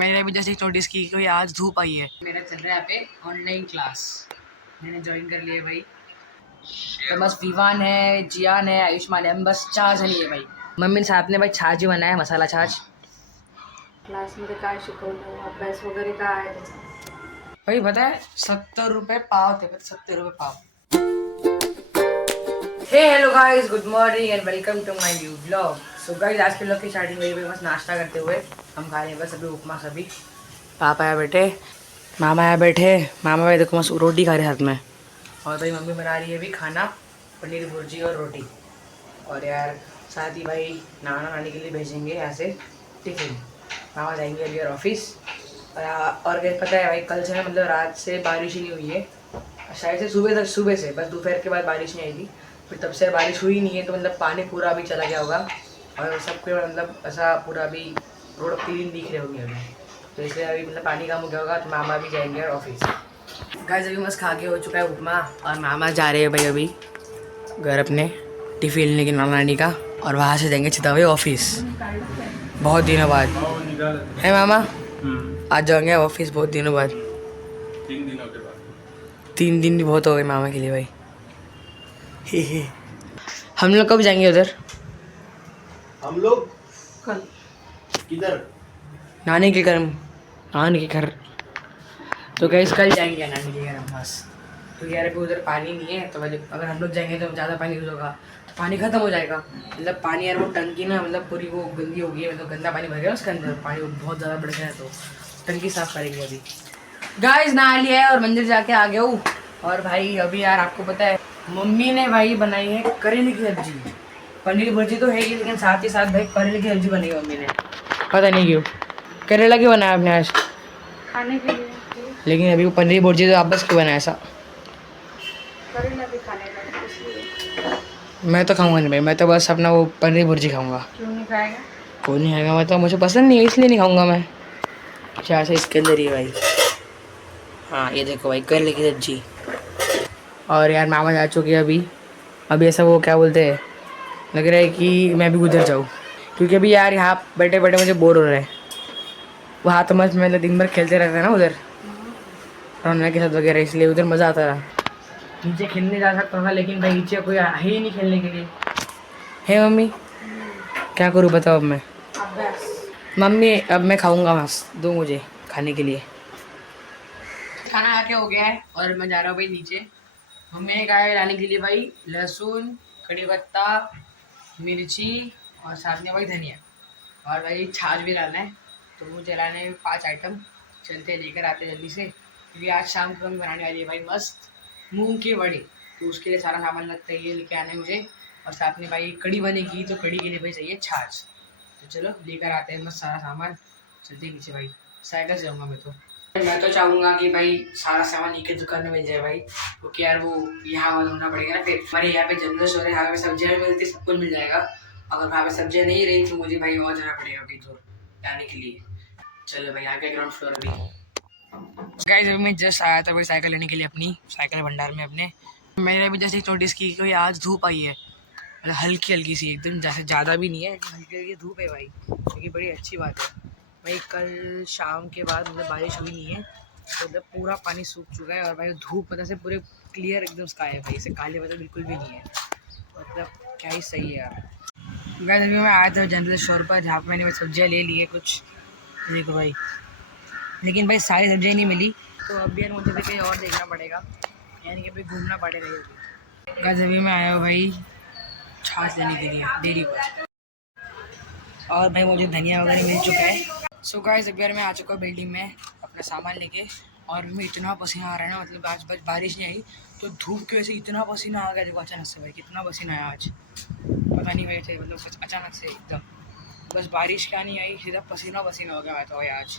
मैंने भी जैसे नोटिस की कोई आज धूप आई है। मेरा चल रहा है यहाँ पे ऑनलाइन क्लास, मैंने ज्वाइन कर लिया भाई। तो बस विवान है, जियान है, आयुष्मान है, हम बस 4 जन ही है भाई। मम्मी ने साथ ने भाई छाछ ही बनाया, मसाला छाछ। क्लासमध्ये काय शिकवलं, अभ्यास वगैरे काय आहे त्याचा? भाई पता है 70 रुपये पाव थे, 70 रुपये पाव। Hey hello guys, good morning and welcome to my new blog. So guys आज के ब्लॉग की स्टार्टिंग वही बस नाश्ता करते हुए हम खा रहे हैं बस अभी उपमा सभी। पापा आया बैठे, मामा आया बैठे, मामा भाई देखो मस्त रोटी खा रहे हाथ में। और भाई मम्मी बना रही है अभी खाना, पनीर भुर्जी और रोटी। और यार साथ ही भाई नाना नानी के लिए भेजेंगे यहाँ से टिफिन। मामा जाएंगे अभी ऑफिस। और पता है भाई कल से ना मतलब रात से बारिश ही नहीं हुई है, शायद से सुबह से बस दोपहर के बाद बारिश नहीं आई थी, फिर तब से बारिश हुई नहीं है। तो मतलब पानी पूरा अभी चला गया होगा और सबके मतलब ऐसा पूरा अभी रोड क्लीन दिख रहे होंगे अभी, तो इसलिए अभी मतलब पानी कम हो गया होगा। तो मामा भी जाएंगे ऑफिस। गाइस अभी मस्त खा के हो चुका है उपमा और मामा जा रहे हैं भाई अभी घर अपने टिफिन लेने के नाना नानी का, और वहाँ से जाएंगे सीधा भाई ऑफिस। बहुत दिनों बाद है मामा, आज जाएंगे ऑफिस बहुत दिनों बाद। 3 दिनों के बाद। 3 दिन भी बहुत हो गए मामा के लिए भाई। हे। हम लोग कब जाएंगे उधर? हम लोग कल किधर? नानी के घर, नानी के घर। तो गैस कल जाएंगे नानी के घर हम बस, तो यार अभी उधर पानी नहीं है। तो अगर हम लोग जाएंगे तो ज़्यादा पानी यूज़ होगा, तो पानी ख़त्म हो जाएगा। मतलब पानी यार वो टंकी ना मतलब पूरी वो गंदी हो गई है, मतलब गंदा पानी भर गया उसके अंदर, पानी बहुत ज़्यादा बढ़ गया है, तो टंकी साफ़ करेंगे अभी। गाइस नहा लिया है और मंदिर जाके आ गया हूँ। और भाई अभी यार आपको पता है मम्मी ने भाई बनाई है करेले की सब्जी। पनीर भुर्जी तो है ही, लेकिन साथ ही साथ भाई करेले की सब्जी बनाई है मम्मी ने, पता नहीं क्यों। करेला क्यों बनाया आपने आज? खाने के लिए, लेकिन अभी वो पनीर भुर्जी तो आप बस क्यों बनाया ऐसा? करेला भी खाने का इसलिए। मैं तो खाऊंगा नहीं भाई, मैं तो बस अपना वो पनीर भुर्जी खाऊंगा। क्यों नहीं खाएगा? कोई नहीं खाएगा, मैं तो मुझे पसंद नहीं है इसलिए नहीं खाऊंगा मैं। अच्छा से इसके अंदर ही है भाई। हाँ ये देखो भाई करेले की सब्जी। और यार मामा जा चुके हैं अभी। अभी ऐसा वो क्या बोलते हैं, लग रहा है कि मैं भी उधर जाऊँ, क्योंकि अभी यार यहाँ बैठे बैठे मुझे बोर हो रहा है। वहाँ तो मस्त मतलब दिन भर खेलते रहते हैं ना उधर रोना के साथ वगैरह, इसलिए उधर मज़ा आता रहा। नीचे खेलने जा सकता था लेकिन भाई नीचे कोई है ही नहीं खेलने के लिए। है मम्मी, क्या करूँ बताओ अब मैं? अभ्यास। मम्मी अब मैं खाऊंगा, मस्त दो मुझे खाने के लिए। खाना आके हो गया है और मैं जा रहा हूँ भाई नीचे। मम्मी ने कहा है लाने के लिए भाई लहसुन, कड़ी पत्ता, मिर्ची और साथ में भाई धनिया, और भाई छाछ भी लाना है। तो मुझे लाने हैं 5 आइटम, चलते लेकर आते जल्दी से, क्योंकि आज शाम को हम बनाने वाली है भाई मस्त मूंग की वड़े। तो उसके लिए सारा सामान लगता है, ये लेके आना है मुझे। और साथ में भाई कड़ी बनेगी, तो कड़ी के लिए भाई चाहिए छाछ। तो चलो लेकर आते हैं मस्त सारा सामान, चलते हैं नीचे भाई। साइकिल से जाऊँगा मैं तो चाहूँगा कि भाई सारा सामान एक ही दुकान में मिल जाए भाई, क्योंकि यार वो यहाँ वाला होना पड़ेगा ना। फिर हमारे यहाँ पे जनरल स्टोर है, यहाँ पे सब्जियाँ भी मिलती, सब कुछ मिल जाएगा। अगर वहाँ पे सब्जियाँ नहीं रही तो मुझे भाई और जाना पड़ेगा कहीं दूर जाने के लिए। चलो भाई आगे ग्राउंड फ्लोर अभी। गाइस अभी मैं जस्ट आया था भाई साइकिल लेने के लिए अपनी साइकिल भंडार में अपने। मैंने अभी जैसे नोटिस की कोई आज धूप आई है, मतलब हल्की हल्की सी, एकदम जैसे ज़्यादा भी नहीं है, हल्की हल्की धूप है भाई, क्योंकि बड़ी अच्छी बात है भाई। कल शाम के बाद मतलब बारिश हुई नहीं है, तो मतलब पूरा पानी सूख चुका है। और भाई धूप मतलब से पूरे क्लियर एकदम स्काई है भाई, इसे काले बादल बिल्कुल भी नहीं है, मतलब क्या ही सही है यार। गाइस अभी मैं आया था जनरल स्टोर पर, जहाँ पर मैंने सब्जियाँ ले ली है कुछ, देखो भाई, लेकिन भाई सारी सब्जियाँ नहीं मिली। तो अभी यार मुझे भी कहीं और देखना पड़ेगा, यानी कि अभी घूमना पड़ेगा ये। गाइस अभी मैं आया हूँ भाई छाछ लेने के लिए डेयरी पर, और भाई मुझे धनिया वगैरह मिल चुका है। सो गाइस अभी यार मैं आ चुका हूँ बिल्डिंग में अपना सामान लेके, और मैं इतना पसीना आ रहा है ना, मतलब आज बस बारिश नहीं आई तो धूप की वजह से इतना पसीना आ गया देखो अचानक से भाई, कितना पसीना आया आज पता नहीं वैसे, मतलब कुछ अचानक से एकदम, बस बारिश क्या नहीं आई, सीधा पसीना पसीना हो गया मैं तो भाई आज।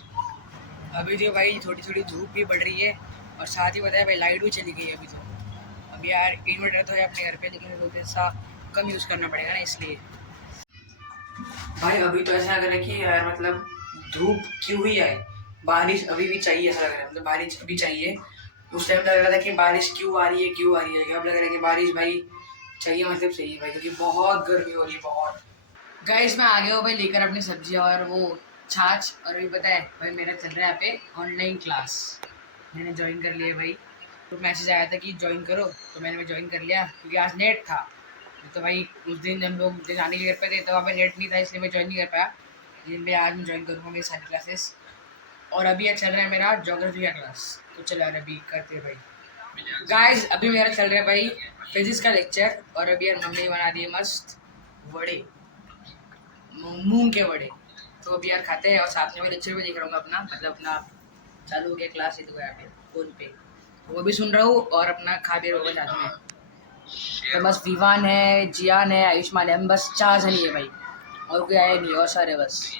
अभी तो भाई थोड़ी थोड़ी धूप भी बढ़ रही है, और साथ ही बताया भाई लाइट भी चली गई है अभी तो। अभी यार इन्वर्टर तो है अपने घर पे, लेकिन बोलते ऐसा कम यूज़ करना पड़ेगा ना इसलिए। भाई अभी तो ऐसा लग रहा है कि यार मतलब धूप क्यों ही आए, बारिश अभी भी चाहिए ऐसा लग रहा है, मतलब बारिश अभी चाहिए। उस टाइम लग रहा था कि बारिश क्यों आ रही है क्यों आ रही है, अब लग रहा है कि बारिश भाई चाहिए, मतलब चाहिए भाई, क्योंकि बहुत गर्मी हो रही है बहुत। गाइस मैं आ गया हूँ भाई लेकर अपनी सब्जियाँ और वो छाछ। और अभी पता है भाई मेरा चल रहा है यहाँ पे ऑनलाइन क्लास, मैंने ज्वाइन कर लिया भाई। तो मैसेज आया था कि ज्वाइन करो, तो मैंने ज्वाइन कर लिया क्योंकि आज नेट था। तो भाई उस दिन हम लोग जब जाने के घर पे थे तो वहाँ पे नेट नहीं था, इसलिए मैं ज्वाइन नहीं कर पाया। लेकिन भाई आज मैं ज्वाइन करूँगा मेरी सारी क्लासेस। और अभी ये चल रहा है मेरा ज्योग्राफी का क्लास, तो चलो यार अभी करते हैं भाई। गाइस अभी मेरा चल रहा है भाई फिजिक्स का लेक्चर। और अभी यार मम्मी बना दिए मस्त वड़े, मूंग के वड़े। तो अभी यार खाते हैं और साथ में मैं लेक्चर भी देख रहा हूँ अपना, मतलब अपना चालू हो गया क्लास ही तो यहाँ पे फोन पे, तो वो भी सुन रहा हूँ और अपना खा भी रहा हूँ साथ में। तो बस विवान है, जियान है, आयुष्मान है, हम बस 4 जन ही है भाई, और कोई आया नहीं और सारे बस।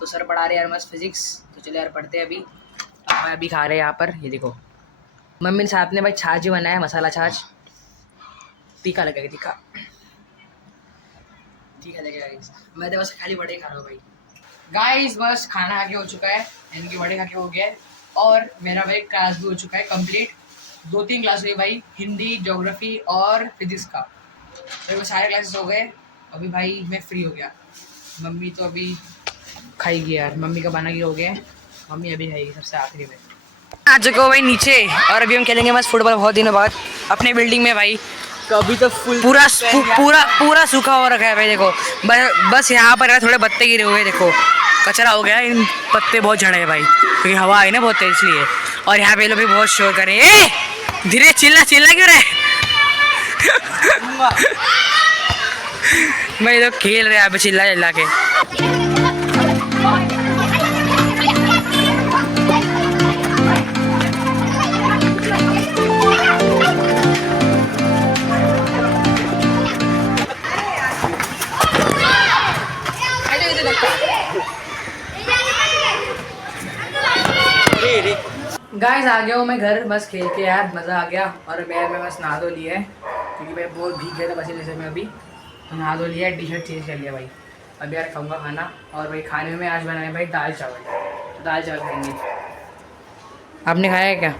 तो सर पढ़ा रहे यार मस्त फिजिक्स, तो चलो यार पढ़ते हैं अभी। मैं अभी खा रहे हैं यहाँ पर, ये देखो मम्मी ने साथ में भाई छाछ भी बनाया, मसाला छाछ, तीखा लगेगा, तीखा तीखा लगेगा। मैं तो बस खाली बड़े खा रहा हूँ भाई। गाइस बस खाना आके हो चुका है, इनके बड़े खा के हो गया है। और मेरा भाई क्लास भी हो चुका है कंप्लीट। 2-3 क्लास हुई भाई, हिंदी, ज्योग्राफी और फिजिक्स का। तो वो सारे क्लासेस हो गए। अभी भाई मैं फ्री हो गया। मम्मी तो अभी खाएगी यार, मम्मी का बना के हो गया है, मम्मी अभी खाएगी सबसे आखिरी में। आ चुका हूँ भाई नीचे, और अभी हम खेलेंगे मस्त फुटबॉल बहुत दिनों बाद अपने बिल्डिंग में भाई। तो अभी तो फुल पूरा पूरा सूखा हो रखा है भाई, देखो बस यहाँ पर थोड़े पत्ते गिरे हुए, देखो कचरा हो गया है, इन पत्ते बहुत झड़े हैं भाई क्योंकि हवा आई ना बहुत तेज इसलिए। और यहाँ पे लोग भी बहुत शोर कर रहे हैं, धीरे चिल्ला क्यों रहे भाई, लोग खेल रहे हैं यहाँ पे चिल्ला के। गाइस आ गया हूँ मैं घर, बस खेल के यार मज़ा आ गया। और मैं बस नहा धो लिया है क्योंकि मैं बहुत भीग गया था पसीने से, मैं अभी तो नहा धो लिया है, टी शर्ट चेंज कर लिया भाई। अभी यार खाऊंगा खाना। और भाई खाने में आज बनाया भाई दाल चावल, तो दाल चावल खाएंगे। आपने खाया है क्या?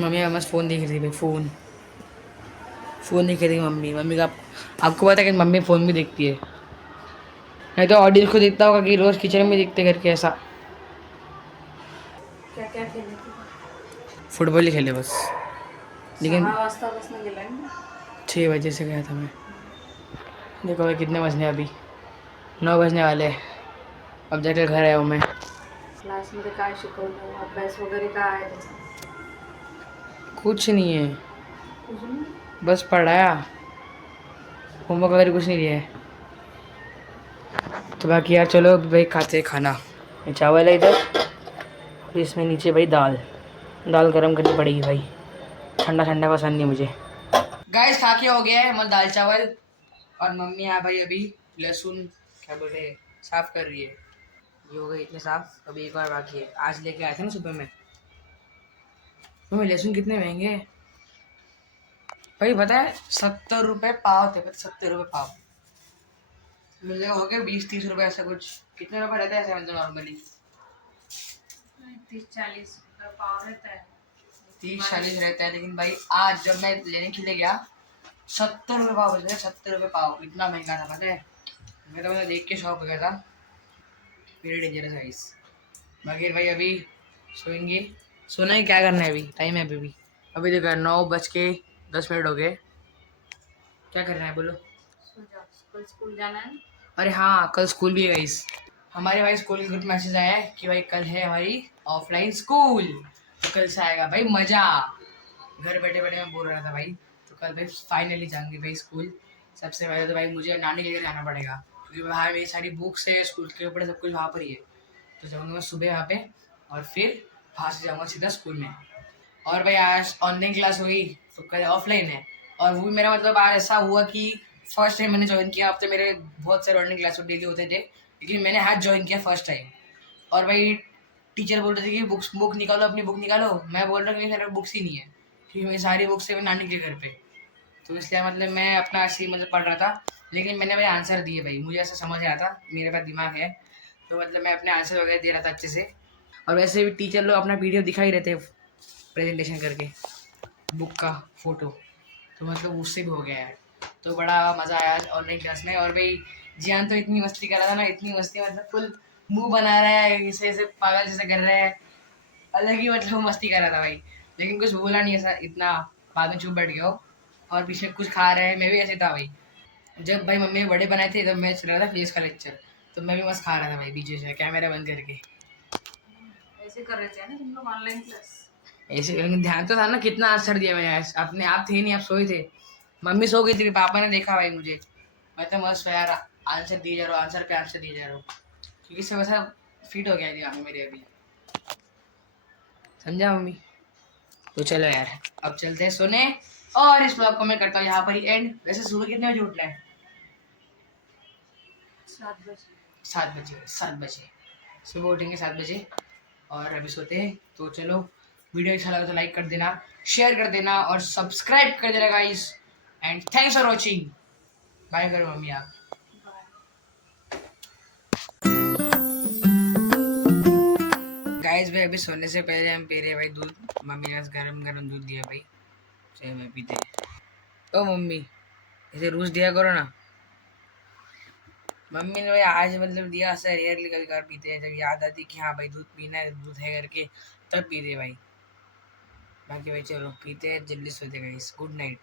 मम्मी बस फ़ोन देख रही थी भाई, फ़ोन देख रही थी मम्मी का। आपको पता है कि मम्मी फ़ोन भी देखती है, नहीं तो ऑडियंस को देखता होगा कि रोज़ किचन में देखते करके ऐसा। क्या क्या खेले थे? फुटबॉल ही खेले बस, लेकिन 6 वाजतापासून गेलाय ना? 6 बजे से गया था मैं। देखो भाई कितने बजने अभी, 9 बजने वाले हैं। अब जाकर घर आया हूँ मैं। क्लासमध्ये काय शिकवलं, अभ्यास वगैरे काय आहे त्याचा? कुछ नहीं है, अजून बस पढ़ाया, होमवर्क वगैरह कुछ नहीं दिया है। तो बाकी यार चलो अभी भाई खाते हैं खाना। ये चावल है इधर, फिर इसमें नीचे भाई दाल गरम करनी पड़ेगी भाई, ठंडा ठंडा पसंद नहीं मुझे। गाइस खा के हो गया है मतलब दाल चावल। और मम्मी यहाँ भाई अभी लहसुन क्या बोल रहे साफ़ कर रही है, ये हो गए इतने साफ, अभी एक और बाकी है। आज लेके आए थे ना सुबह में। मम्मी लहसुन कितने महंगे हैं भाई, पता है 70 रुपये पाव थे, 70 रुपये पाव। मुझे हो गए 20-30 रुपये ऐसा कुछ। कितने रुपये रहता है ऐसे मतलब नॉर्मली? 30-40 पाव रहता है। 30-40 रहता है, लेकिन भाई आज जब मैं लेने के लिए गया 70 रुपये पाव बच रहे, 70 रुपये पाव, इतना महंगा था पता है। मैं तो मतलब देख के शौक हो गया था, वेरी डेंजरस गाइस। बाकी भाई अभी सोएंगे, सोना ही क्या करना है, अभी टाइम है अभी देखो 9:10 हो गए। क्या करना है बोलो? सो जाओ, कल स्कूल जाना है ना? अरे हाँ कल स्कूल भी है गाइस। हमारे भाई स्कूल के ग्रुप मैसेज आया है कि भाई कल है हमारी ऑफलाइन स्कूल, तो कल से आएगा भाई मज़ा। घर बैठे बैठे मैं बोल रहा था भाई, तो कल भाई फाइनली जाऊंगी भाई स्कूल। सबसे पहले तो भाई मुझे नानी के घर जाना पड़ेगा क्योंकि वहाँ मेरी सारी बुक्स है, स्कूल के कपड़े सब कुछ वहाँ पर ही है। तो जाऊँगा मैं सुबह वहाँ पे और फिर वहाँ से जाऊँगा सीधा स्कूल में। और भाई आज ऑनलाइन क्लास हुई तो कल ऑफलाइन है। और वो भी मेरा मतलब आज ऐसा हुआ कि फर्स्ट टाइम मैंने ज्वाइन किया। अब तो मेरे बहुत सारे ऑनलाइन क्लास डेली होते थे, लेकिन मैंने आज ज्वाइन किया फर्स्ट टाइम। और भाई टीचर बोल रहे थे कि बुक निकालो, अपनी बुक निकालो। मैं बोल रहा हूँ कि मेरे बुक्स ही नहीं है क्योंकि मेरी सारी बुक्स है मेरे नानी के घर पे, तो इसलिए मतलब मैं अपना ऐसे ही मतलब पढ़ रहा था। लेकिन मैंने भाई आंसर दिए भाई, मुझे ऐसा समझ आया था, मेरे पास दिमाग है, तो मतलब मैं अपने आंसर वगैरह दे रहा था अच्छे से। और वैसे भी टीचर लोग अपना वीडियो दिखा ही रहते प्रेजेंटेशन करके, बुक का फ़ोटो, तो मतलब उससे भी हो गया है। तो बड़ा मज़ा आया आज ऑनलाइन क्लास में। और भाई जियान तो इतनी मस्ती कर रहा था ना, इतनी मस्ती मतलब फुल मुंह बना रहा है, ऐसे ऐसे पागल जैसे कर रहा है, अलग ही मतलब मस्ती कर रहा था भाई। लेकिन कुछ बोला नहीं ऐसा इतना, बाद में चुप बैठ गया हो। और पीछे कुछ खा रहे हैं, मैं भी ऐसे था भाई। जब भाई मम्मी ने बड़े बनाए थे तब मैं चल रहा था फिजिक्स का लेक्चर, तो मैं भी मस्त खा रहा था भाई बीच से कैमरा बंद करके। ऐसे कर रहे थे ना तुम लोग ऑनलाइन क्लास? ऐसे लेकिन ध्यान तो था ना, कितना आंसर दिया मैंने, अपने आप थे नहीं, आप सोए थे। मम्मी सो गई थी, पापा ने देखा भाई मुझे, मैं तो मस्त यार आंसर दिए जा रहा हूँ, आंसर पे आंसर दिए जा रहा हूँ, क्योंकि सब ऐसा फिट हो गया दिमाग में मेरे अभी। समझा मम्मी? तो चलो यार, अब चलते हैं सोने, और इस ब्लॉग को मैं करता हूँ यहाँ पर ही एंड। वैसे सुबह कितने बजे उठना है? 7 बजे। 7 बजे, 7 बजे सुबह उठेंगे 7 बजे, और अभी सोते हैं। तो चलो, वीडियो अच्छा लगा तो लाइक कर देना, शेयर कर देना और सब्सक्राइब कर देना guys, and thanks for watching. Bye करो मम्मी आप। बाय। गाइस भाई अभी सोने से पहले हम पी रहे हैं भाई दूध, मम्मी ने गरम गरम दूध दिया भाई, चलो मैं पीते हैं। ओ मम्मी, ऐसे रोज दिया करो ना। मम्मी ने भाई आज मतलब दिया, ऐसा रेयरली कभी कभार पीते हैं, जब याद आती कि हाँ भाई दूध पीना है, दूध है करके, तब पीते भाई। बाकी भाई चलो पीते हैं, जल्दी सोते गाइस, गुड नाइट।